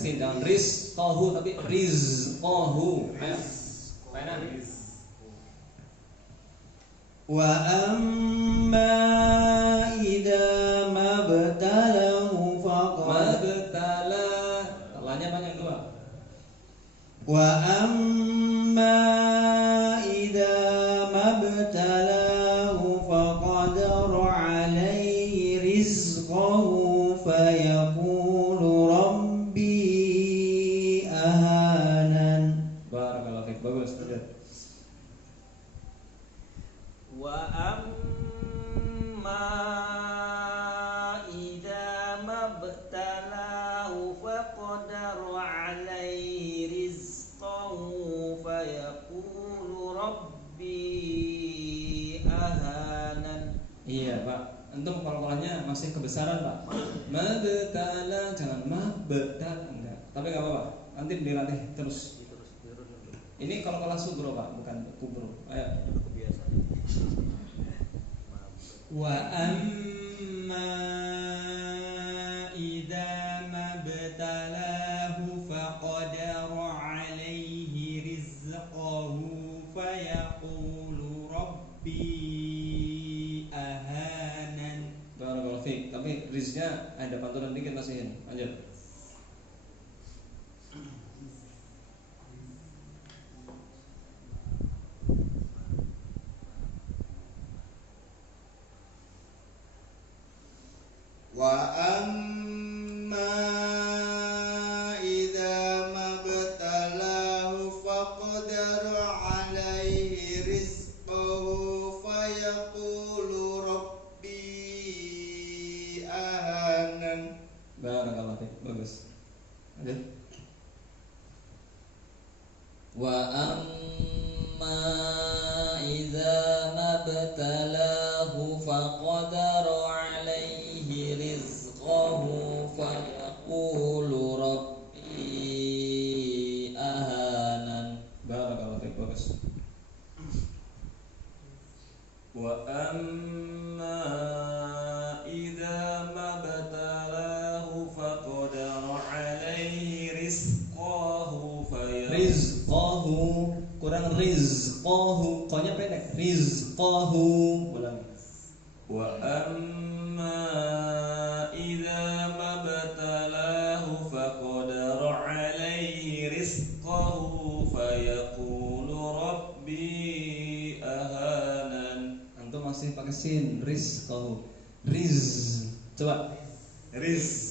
sin, jangan rizqahu tapi rizqahu. Ayo. Mana? Wa amma idza mabtalahu faqad Mabtala. Talanya banyak dua. wa amma idza mabtalahu faqadara alaihi rizqahu fayaqulu rabbi ahanan. Barakallahu fiik. Bagus, lanjut. Wa amma idza mabtalahu faqadara alaihi rizqahu fayaqulu rabbi ahanan. Iya, Pak. Antum kalau-kalanya masih kebesaran, Pak. Mabtala, jangan mabtal, enggak. Tapi enggak apa-apa. Nanti dilatih terus. Ini kalau kelas subro, Pak, bukan kubro. Ayo. Wa amma idza mabtalahu faqadara alaihi rizqahu fayaqulu rabbi ahanan. Barakallahu fiik. Tapi riznya ada pantulan dikit masihin. Lanjut. Wa amma idza mabtalahu faqadara alaihi rizqahu fayaqulu rabbi ahanan. Barakallahu fiik. Bagus. Lanjut. Wa amma idza mabtalahu faqadara alaihi rizqahu fayaqulu rabbi ahanan. Barakallahu fiik. Bagus. Wa amma idza mabtalahu faqadara alaihi rizqahu rizqahu, kurang rizqahu, qanya pendek. Rizqahu. Ulang. Wa amma idza mabtalahu faqadara alaihi rizqahu fayaqulu rabbi ahanan. Antum masih pakai sin, rizqahu. Riz. Coba. Riz.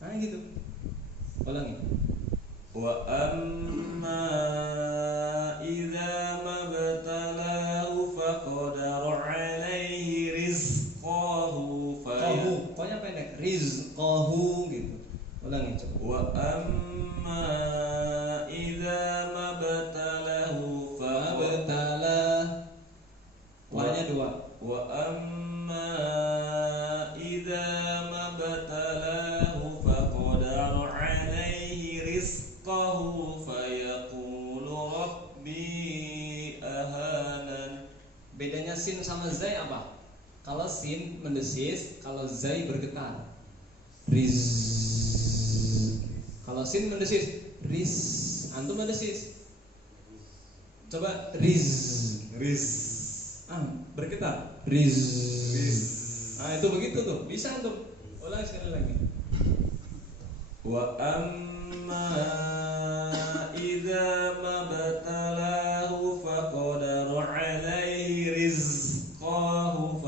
Nah gitu. Ulangi. Wa amma idza mabtalahu faqadara alaihi rizqahu fayaqulu. Pokoknya pendek. Rizqahu gitu. Ulangi coba. Wa amma idza mabtalahu fabtala. Warnanya dua. Wa amma idza mabtalahu faqadara alaihi rizqahu fayaqulu rabbi ahanan. Bedanya sin sama zai apa? Kalau sin mendesis, kalau zai bergetar. Riz. Kalau sin mendesis, riz. Antum mendesis. Coba riz. Bergetar. Riz. Nah itu begitu tuh. Bisa antum. Ulang sekali lagi. Wa amma idza mabtalahu faqadara alaihi rizqahu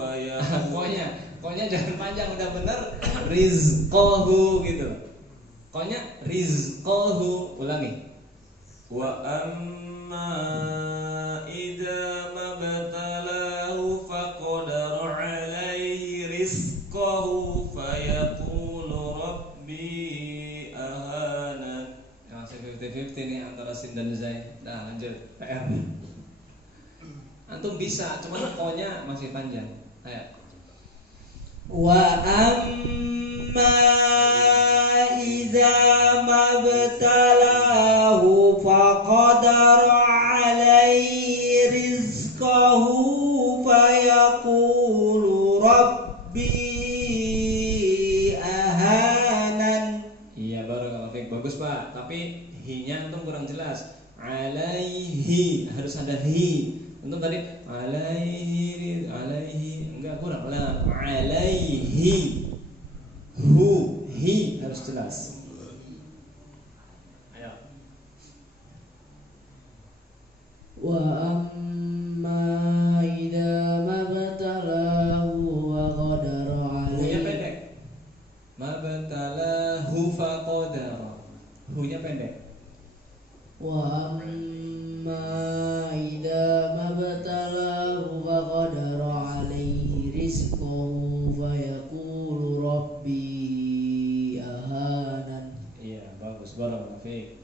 Pokoknya jangan panjang, udah bener rizqahu gitu. Pokoknya rizqahu. Ulangi. Wa amma idza mabtalahu faqadara alaihi rizqahu fayaqulu rabbi ahanan. Ya, masih 50-50 nih antara sin dan zai. Nah, lanjut. PR. Antum bisa, cuman pokoknya masih panjang. Ayo. Wa amma idza mabtalahu faqadara alaihi rizqahu fayaqulu rabbi ahanan. kurang jelas. Alaihi harus ada hi. Untuk tadi alaihi enggak kurang lah. Alaihi hu hi harus jelas. Ayo. Wa amma idza mabtalahu wa qadara Hu-nya alaihi. pendek. Mabtalahu faqadara. Hu-nya pendek. Wa amma idza mabtalahu wa qadara alaihi rizqahu fa yaqulu rabbi ahanan. Iya, bagus. Barakallahu fiik.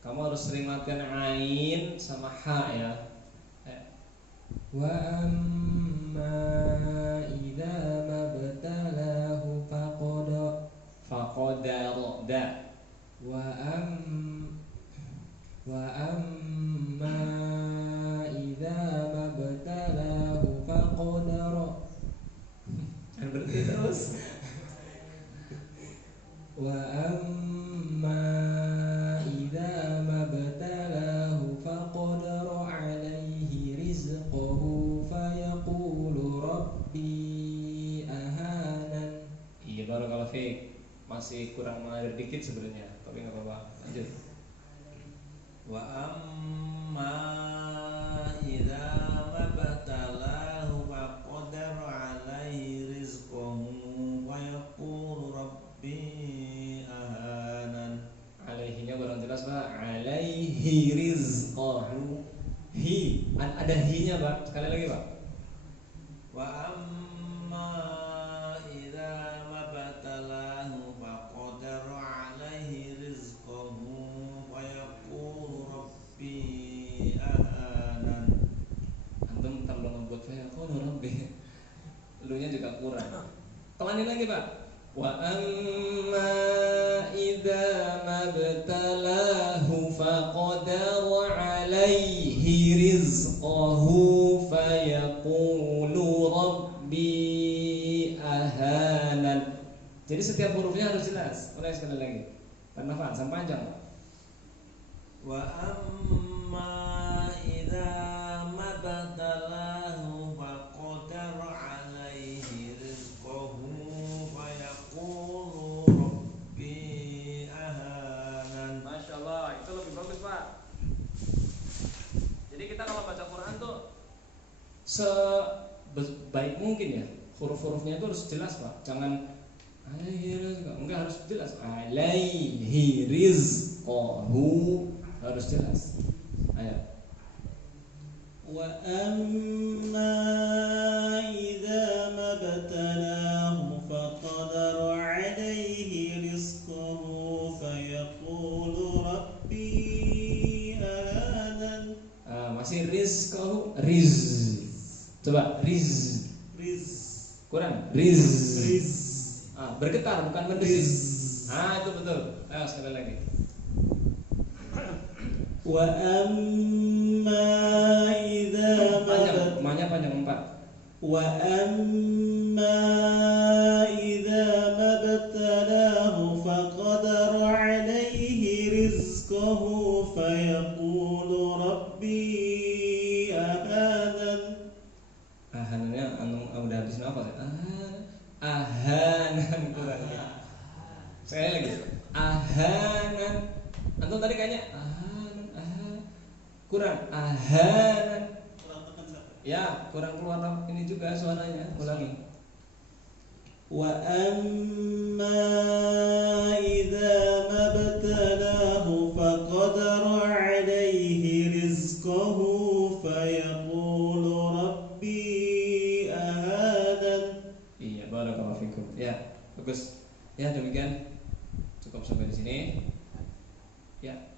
Kamu harus sering latihan ain sama ha ya. Wa amma idza mabtalahu faqadara da. Wa amma idza mabtalahu faqadara. Kan berarti terus. Wa amma idza mabtalahu faqadara alaihi rizqahu fayaqulu rabbi ahanan. Iya, barakallahu fiik. Masih kurang mengalir dikit sebenarnya, tapi enggak apa-apa. Lanjut. Wa amma idza mabtalahu faqadara alaihi rizqahu wa yaqulu rabbi ahanan. Alaihinya kurang jelas, Pak. Alaihi rizqahu. Hi, ada hi-nya, Pak. Sekali lagi, Pak. Wa amma idza mabtalahu faqadara alaihi rizqahu wa yaqulu rabbi ahanan. Antum tambah ngebuat fayaqulu rabbi. Lu-nya juga kurang. Telanin lagi, Pak. Wa amma idza mabtalahu faqadara alaihi rizqahu fayaqulu rabbi ahanan. Jadi setiap hurufnya harus jelas. Ulangi sekali lagi. Karena Hasan panjang, Pak. Wa amma idza mabtalahu faqadara alaihi rizqahu fayaqulu rabbi ahanan. Masya Allah, itu lebih bagus, Pak. Jadi kita kalau baca Quran tuh sebaik mungkin ya, huruf-hurufnya itu harus jelas, Pak. Jangan alaihi rizqahu, enggak, harus jelas. Alaihi rizqahu harus jelas. Ayo. Wa amma idza mabtalahu faqadara alaihi rizqahu fayaqulu rabbi ahanan. Masih rizqahu, riz. Coba riz. Kurang riz. Bergetar bukan mendesis. Itu betul. Ayo sekali lagi. Wa amma idza panjang 4. Wa amma idza mabtalahu faqadara alaihi rizqahu fayaqulu rabbi ahanan. Ahanannya udah habis nafas ya. Ahanan kurang ya. Sekali lagi. Ahanan. Antum tadi kayaknya kurang ahanan. Ya, kurang keluar ini juga suaranya. Ulangi. Wa amma idza mabtalahu faqadara alaihi rizqahu fayaqulu rabbi ahanan. Iya, barakallahu fikum. Ya, bagus. Ya, demikian cukup sampai di sini. Ya.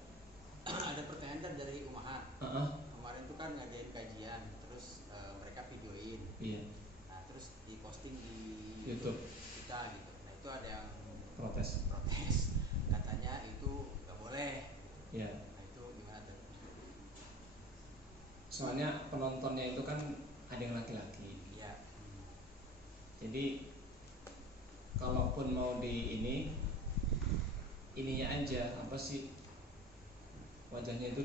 Ada pertanyaan dari Umahat. Kemarin itu kan ngadain kajian, terus mereka videoin. Iya. Nah, terus diposting di YouTube kita gitu. Nah, itu ada yang protes. Katanya itu nggak boleh. Iya. Nah, itu gimana tuh? Soalnya penontonnya itu kan ada yang laki-laki. Iya. Jadi kalaupun mau di ininya aja apa sih wajahnya itu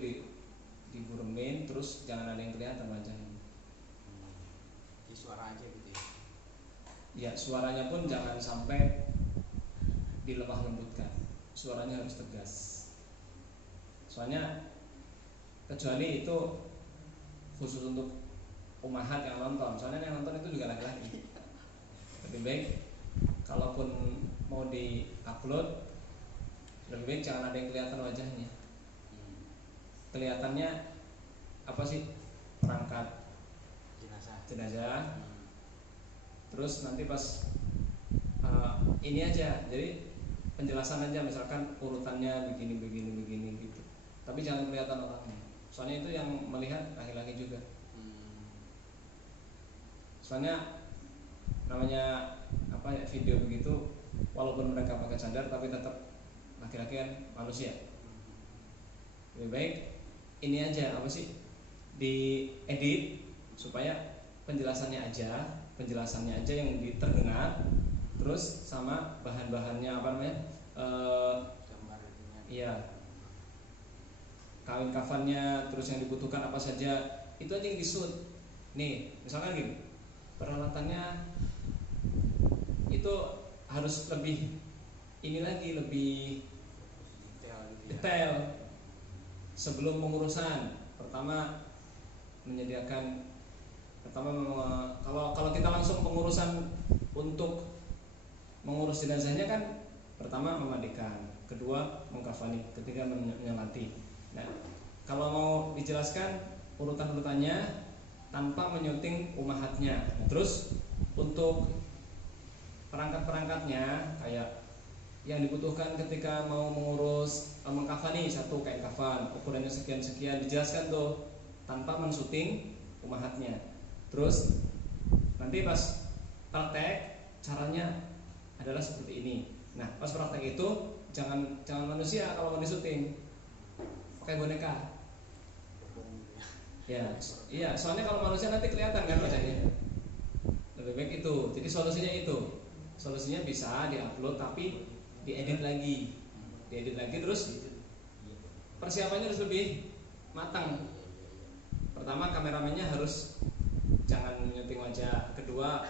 diguremin, terus jangan ada yang kelihatan wajahnya. Di suara aja gitu ya. Ya, suaranya pun jangan sampai dilemah lembutkan. Suaranya harus tegas. Soalnya kecuali itu khusus untuk umahat yang nonton. Soalnya yang nonton itu juga laki-laki. Lebih baik kalaupun mau di-upload, lebih baik jangan ada yang kelihatan wajahnya. Kelihatannya apa sih? Perangkat jenazah. Terus nanti pas ini aja, jadi penjelasan aja, misalkan urutannya begini gitu. Tapi jangan kelihatan orangnya. Soalnya itu yang melihat laki-laki juga. Soalnya namanya apa ya, video begitu, walaupun mereka pakai cadar tapi tetap laki-laki kan manusia. Lebih baik ini aja, apa sih, diedit supaya penjelasannya aja yang terdengar, terus sama bahan-bahannya apa namanya, iya, kawin kafannya, terus yang dibutuhkan apa saja, itu aja yang disut. Nih, misalkan gini, peralatannya itu harus lebih ini lagi, lebih detail sebelum pengurusan. Kalau kita langsung pengurusan untuk mengurus jenazahnya kan, pertama memandikan, kedua mengkafani, ketiga menyemati. Nah, kalau mau dijelaskan urutan-urutannya tanpa menyuting umahatnya. Nah, terus untuk perangkat-perangkatnya kayak yang dibutuhkan ketika mau mengurus mengkafani, satu kain kafan ukurannya sekian-sekian, dijelaskan tuh tanpa mensyuting umahatnya. Terus nanti pas praktek caranya adalah seperti ini. Nah, pas praktek itu jangan manusia kalau mau disyuting, pakai boneka. Ya, iya, soalnya kalau manusia nanti kelihatan kan wajahnya. Lebih baik itu. Jadi solusinya bisa diupload tapi diedit lagi, terus persiapannya harus lebih matang. Pertama, kameramennya harus jangan nyuting wajah. Kedua,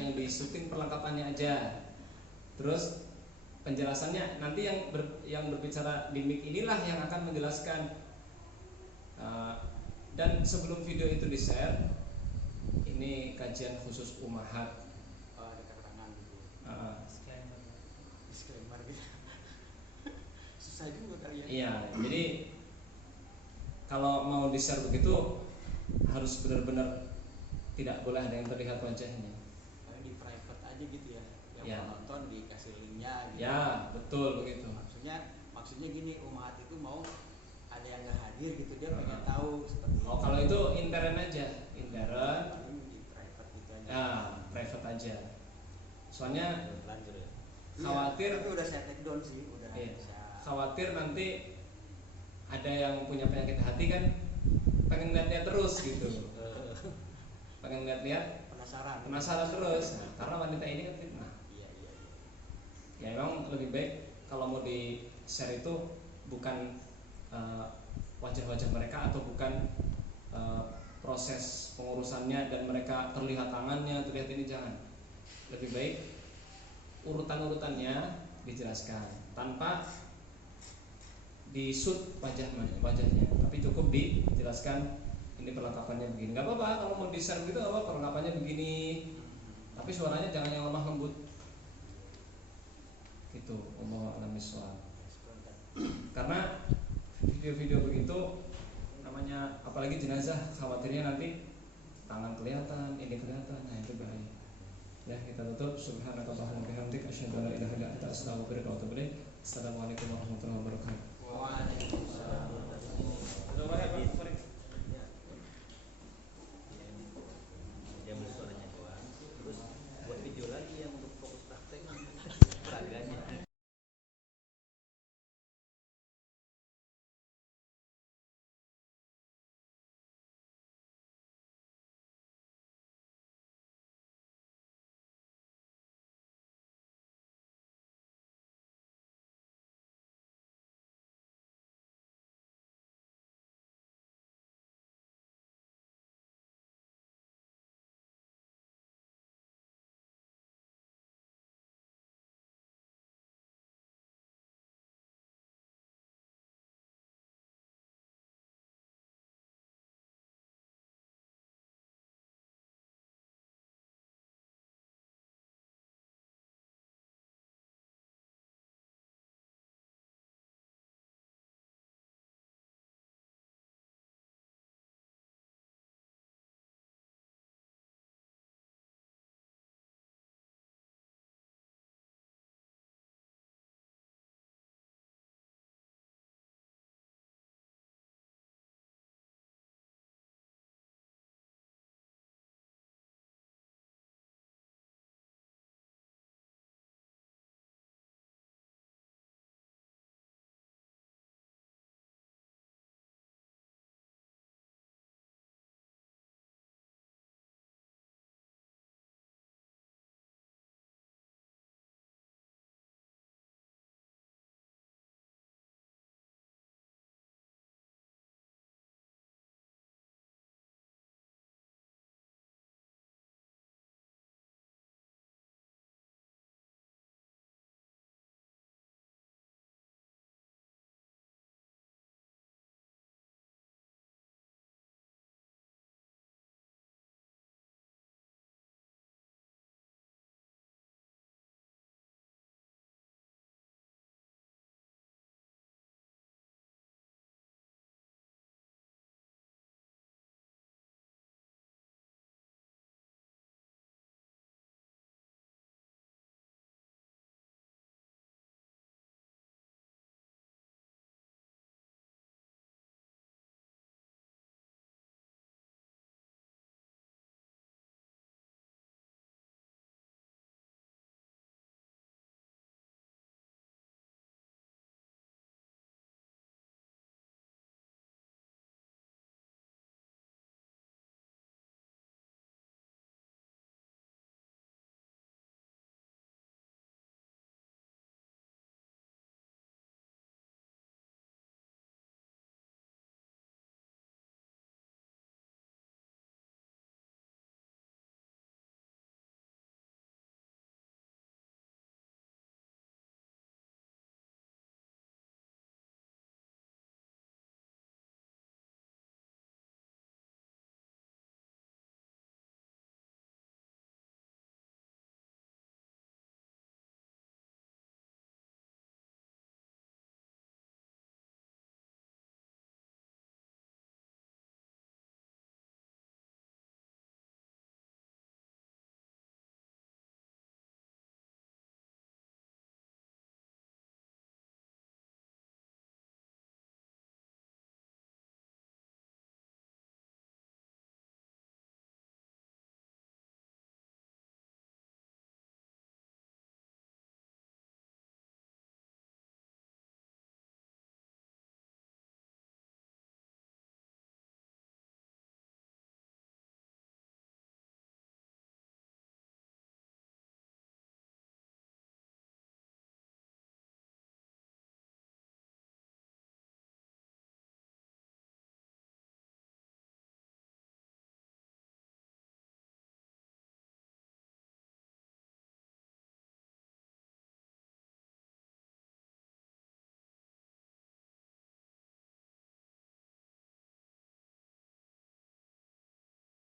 yang disuting perlengkapannya aja. Terus penjelasannya nanti yang berbicara di mic inilah yang akan menjelaskan. Dan sebelum video itu di-share, ini kajian khusus umahat. Ada keterangan gitu. Disclaimer gitu. Susah juga kali ya. Iya, jadi kalau mau di-share begitu harus benar-benar tidak boleh ada yang terlihat wajahnya. Di private aja gitu ya. Yang Ya. penonton dikasih linknya gitu. Ya, betul begitu. Maksudnya gini, umahat itu mau ada yang nggak hadir gitu, dia pengen tahu seperti Oh, kalau itu intern aja, intern. Paling di private gitu aja. Ya, private aja. Soalnya Lanjut ya. khawatir, Tapi udah saya take down sih, udah iya, bisa. khawatir nanti ada yang punya penyakit hati kan, pengen lihat terus gitu. Pengen lihat penasaran terus. Nah, karena wanita ini kan fitnah. Iya. Ya memang lebih baik kalau mau di share itu bukan wajah-wajah mereka atau bukan proses pengurusannya dan mereka terlihat tangannya, terlihat ini, jangan. Lebih baik urutan-urutannya dijelaskan tanpa di-shoot wajahnya, tapi cukup dijelaskan ini perlengkapannya begini. Gak apa-apa kalau mau di-share gitu, apa perlengkapannya begini, tapi suaranya jangan yang lemah lembut. Gitu, wallahu a'lam bishawab. Karena video-video begitu namanya, apalagi jenazah, khawatirnya nanti tangan kelihatan, ini kelihatan, nah itu bahaya. Ya, kita tutup. Subhanakallahumma wa bihamdika asyhadu an la ilaha illa anta astaghfiruka wa atubu ilaik. Assalamualaikum warahmatullahi wabarakatuh. Waalaikumsalam.